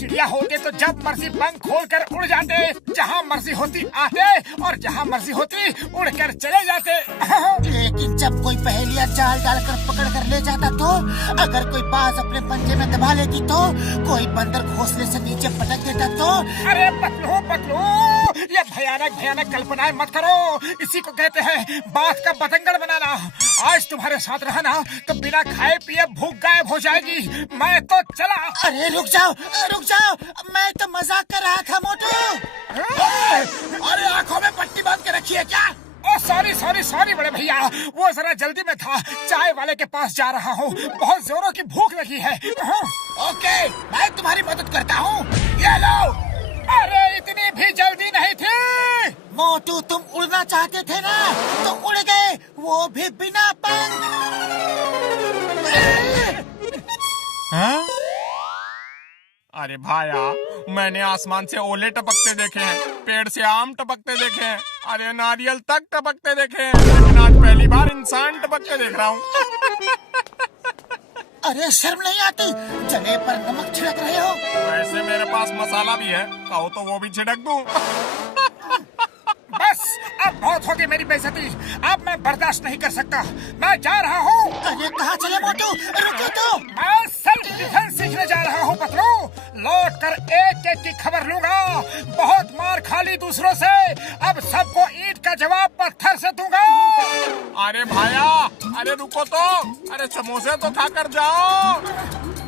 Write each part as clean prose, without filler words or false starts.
चिड़िया होते तो जब मर्जी पंख खोलकर उड़ जाते, जहाँ मर्जी होती आते और जहाँ मर्जी होती उड़कर चले जाते। लेकिन जब कोई पहेलियाँ जाल डालकर पकड़ कर ले जाता तो, अगर कोई बाज अपने पंजे में दबा लेती तो, कोई बंदर घोंसले से नीचे पटक देता तो। अरे पतलू पतलू, ये भयानक भयानक कल्पनाएं मत करो। इसी को कहते हैं बात का बतंगड़ बनाना। आज तुम्हारे साथ रहा ना तो बिना खाए पिए भूख गायब हो जाएगी। मैं तो चला। अरे रुक जाओ, मैं तो मजाक कर रहा था मोटू। अरे आंखों में पट्टी बांध के रखी है क्या? ओ सॉरी सॉरी सॉरी बड़े भैया, वो जरा जल्दी में था। चाय वाले के पास जा रहा हूँ, बहुत जोरों की भूख लगी है। ओके, मैं तुम्हारी मदद करता हूँ। ये लो। अरे इतनी भी जल्दी नहीं थी। मोटू तुम उड़ना चाहते थे ना, तो उड़ गए, वो भी बिना पंख। हाँ? अरे भाया, मैंने आसमान से ओले टपकते देखे हैं, पेड़ से आम टपकते देखे हैं, अरे नारियल तक टपकते देखे हैं, लेकिन आज पहली बार इंसान टपकते देख रहा हूँ। अरे शर्म नहीं आती? जगह पर नमक छिड़क रहे हो। वैसे मेरे पास मसाला भी है, कहो तो वो भी छिड़क दूं। बस अब बहुत होगी मेरी बेइज्जती। अब मैं बर्दाश्त नहीं कर सकता। मैं जा रहा हूँ। अरे कहाँ चले मोटू? रुको तो। मैं सेल्फ डिफेंस सीखने जा रहा हूँ पतलू। लौट कर एक एक की खबर लूंगा। बहुत मार खा ली दूसरों से, अब सबको ईंट का जवाब पत्थर से दूंगा। अरे भाया, अरे रुको तो, अरे समोसे तो खाकर जाओ।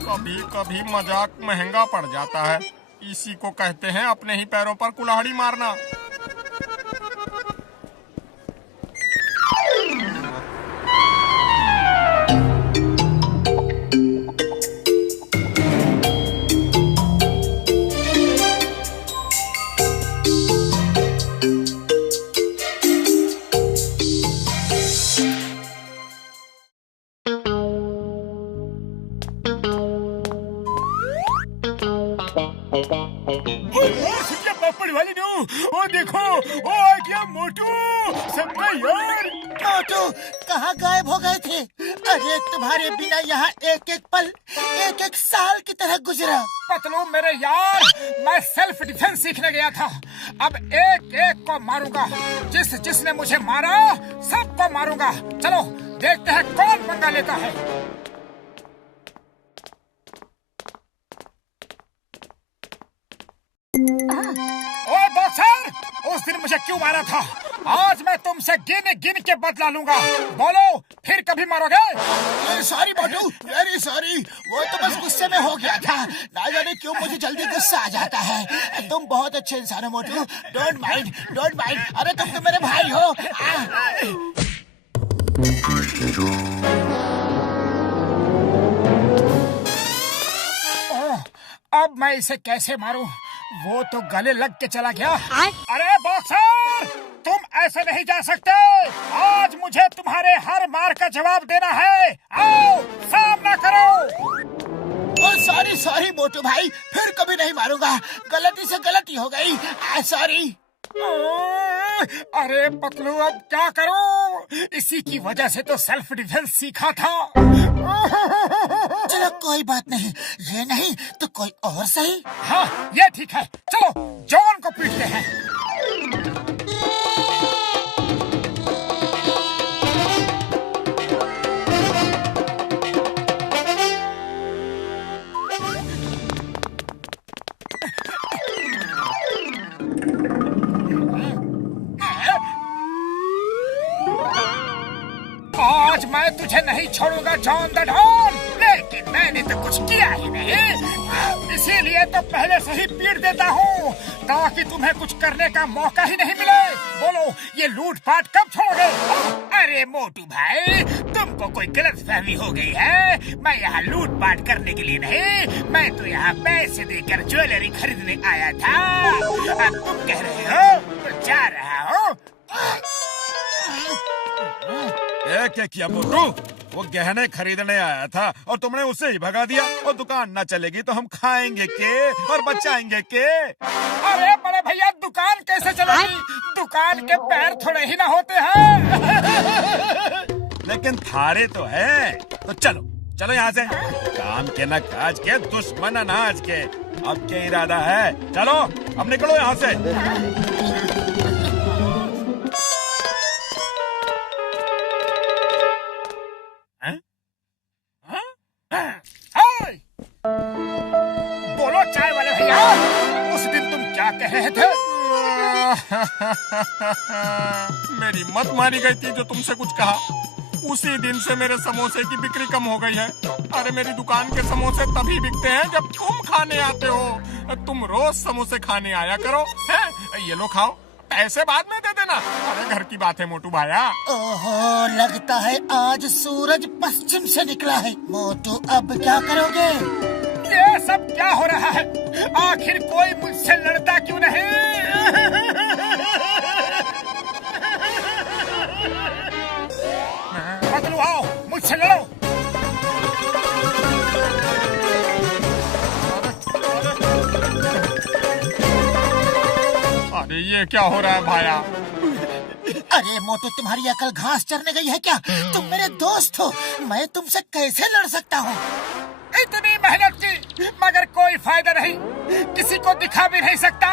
कभी कभी मजाक महंगा पड़ जाता है, इसी को कहते हैं अपने ही पैरों पर कुल्हाड़ी मारना। ओ देखो, ओ आ गया मोटू। सबका यार। मोटू कहाँ गायब हो गए थे? अरे तुम्हारे बिना यहाँ एक एक पल एक एक साल की तरह गुजरा। पतलू मेरे यार, मैं सेल्फ डिफेंस सीखने गया था। अब एक एक को मारूंगा। जिसने मुझे मारा सबको मारूंगा। चलो देखते हैं कौन पंगा लेता है। ओ बॉक्सर, उस दिन मुझे क्यों मारा था? आज मैं तुमसे गिन गिन के बदला लूंगा। बोलो फिर कभी मारोगे? सॉरी मोटू, वेरी सॉरी। वो तो बस गुस्से में हो गया था। ना जाने क्यों मुझे जल्दी गुस्सा आ जाता है। तुम बहुत अच्छे इंसान हो मोटू। Don't mind, don't mind. अरे तुम तो मेरे भाई हो। अब मैं इसे कैसे मारूं? वो तो गले लग के चला गया। अरे बॉक्सर, तुम ऐसे नहीं जा सकते। आज मुझे तुम्हारे हर मार का जवाब देना है। आओ सामना करो। सॉरी सॉरी मोटू भाई, फिर कभी नहीं मारूंगा। गलती से गलती हो गई। सॉरी। अरे पतलू अब क्या करूं? इसी की वजह से तो सेल्फ डिफेंस सीखा था। चलो कोई बात नहीं, ये नहीं तो कोई और सही। हाँ ये ठीक है, चलो जॉन को पीटते हैं। आज मैं तुझे नहीं छोड़ूंगा जॉन द डॉन। लेकिन मैंने तो कुछ किया ही नहीं, इसीलिए तो पहले से ही पीट देता हूँ ताकि तुम्हें कुछ करने का मौका ही नहीं मिले। बोलो ये लूटपाट कब छोड़ोगे? अरे मोटू भाई, तुमको कोई गलतफहमी हो गई है। मैं यहाँ लूटपाट करने के लिए नहीं, मैं तो यहाँ पैसे देकर ज्वेलरी खरीदने आया था। अब तुम कह रहे हो तो जा रहा हूँ। क्या किया मोटू? वो गहने खरीदने आया था और तुमने उसे ही भगा दिया। और दुकान न चलेगी तो हम खाएंगे के और बचाएंगे के? अरे बड़े भैया, दुकान कैसे चलेगी? दुकान के पैर थोड़े ही ना होते हैं। लेकिन थारे तो है। तो चलो चलो यहाँ से। काम के न काज के, दुश्मन अनाज के। अब क्या इरादा है? चलो अब निकलो यहाँ से। बोलो चाय वाले भैया, उस दिन तुम क्या कह रहे थे? मेरी मत मारी गई थी जो तुमसे कुछ कहा। उसी दिन से मेरे समोसे की बिक्री कम हो गई है। अरे मेरी दुकान के समोसे तभी बिकते हैं जब तुम खाने आते हो। तुम रोज समोसे खाने आया करो। हैं? ये लो खाओ, पैसे बाद में दे देना। अरे घर की बात है मोटू भाया। ओहो, लगता है आज सूरज पश्चिम से निकला है। मोटू अब क्या करोगे? ये सब क्या हो रहा है? आखिर कोई मुझसे लड़ता क्यों नहीं? बदलू आओ, मुझसे लड़ो। अरे ये क्या हो रहा है भाया? अरे मोटू, तुम्हारी अकल घास चरने गई है क्या? तुम मेरे दोस्त हो, मैं तुमसे कैसे लड़ सकता हूँ? इतनी मेहनत की मगर कोई फायदा नहीं, किसी को दिखा भी नहीं सकता।